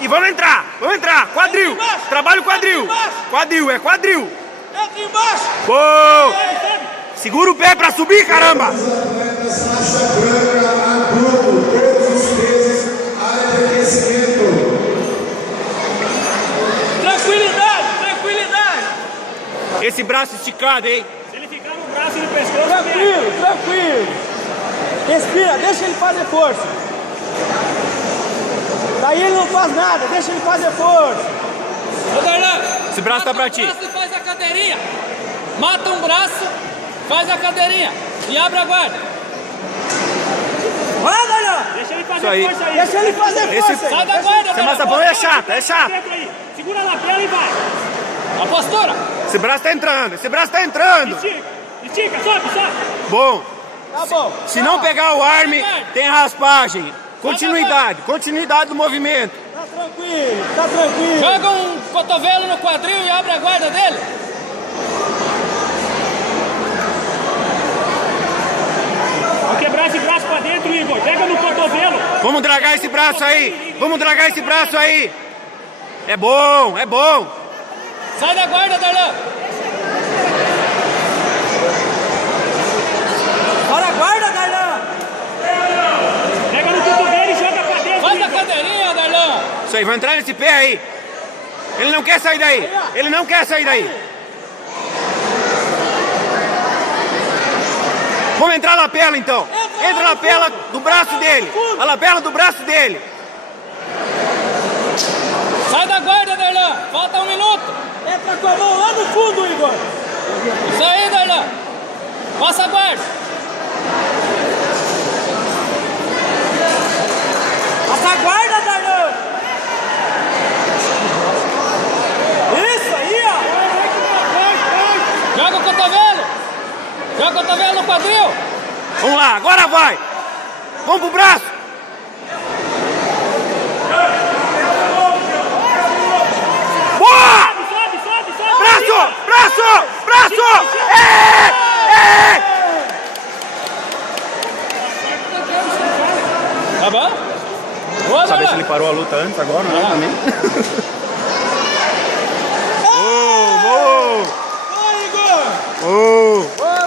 E vamos entrar, quadril. Trabalha o quadril. Quadril, é quadril. Entra embaixo. Boa. Segura o pé pra subir, caramba. Tranquilidade. Esse braço esticado, hein? Se ele ficar no braço e no pescoço... Tranquilo. Respira, deixa ele fazer força. Daí ele não faz nada, deixa ele fazer força. Ô Darlan, esse braço tá pra ti. Mata um braço e faz a cadeirinha. Mata um braço, faz a cadeirinha e abre a guarda. Vai, Darlan. Deixa ele fazer Isso aí. força aí. Deixa ele fazer força. Sai da guarda, Esse maçapão é chato, é chato. Segura a lapela e vai. A postura. Esse braço tá entrando. Estica, sobe. Bom. Tá bom. Se não pegar o arme, tem raspagem. Continuidade do movimento. Tá tranquilo. Joga um cotovelo no quadril e abre a guarda dele. Vou quebrar esse braço pra dentro, Igor. Pega no cotovelo. Vamos dragar esse braço aí. É bom. Sai da guarda, Darlan. Bora a guarda, Darlan. Pega no cotovelo e joga pra dentro, Faz a Igor. cadeirinha, Darlan. Isso aí, vai entrar nesse pé aí. Ele não quer sair daí. Vamos entrar na lapela então. Entra na lapela do braço dele. A lapela do braço dele. Sai da guarda, Darlan. Falta 1 minuto. Entra com a mão lá no fundo, Igor. Isso aí, Darlan. Passa a guarda. Passa a guarda, Darlan. Isso aí, ó. Joga o cotovelo. Joga o cotovelo no quadril. Vamos lá, agora vai. Vamos pro braço. Boa! Sobe. Braço! É! Tá bom? Boa, Saber se Darlan. ele parou a luta antes agora, né? Também. Vai, Igor. Oh!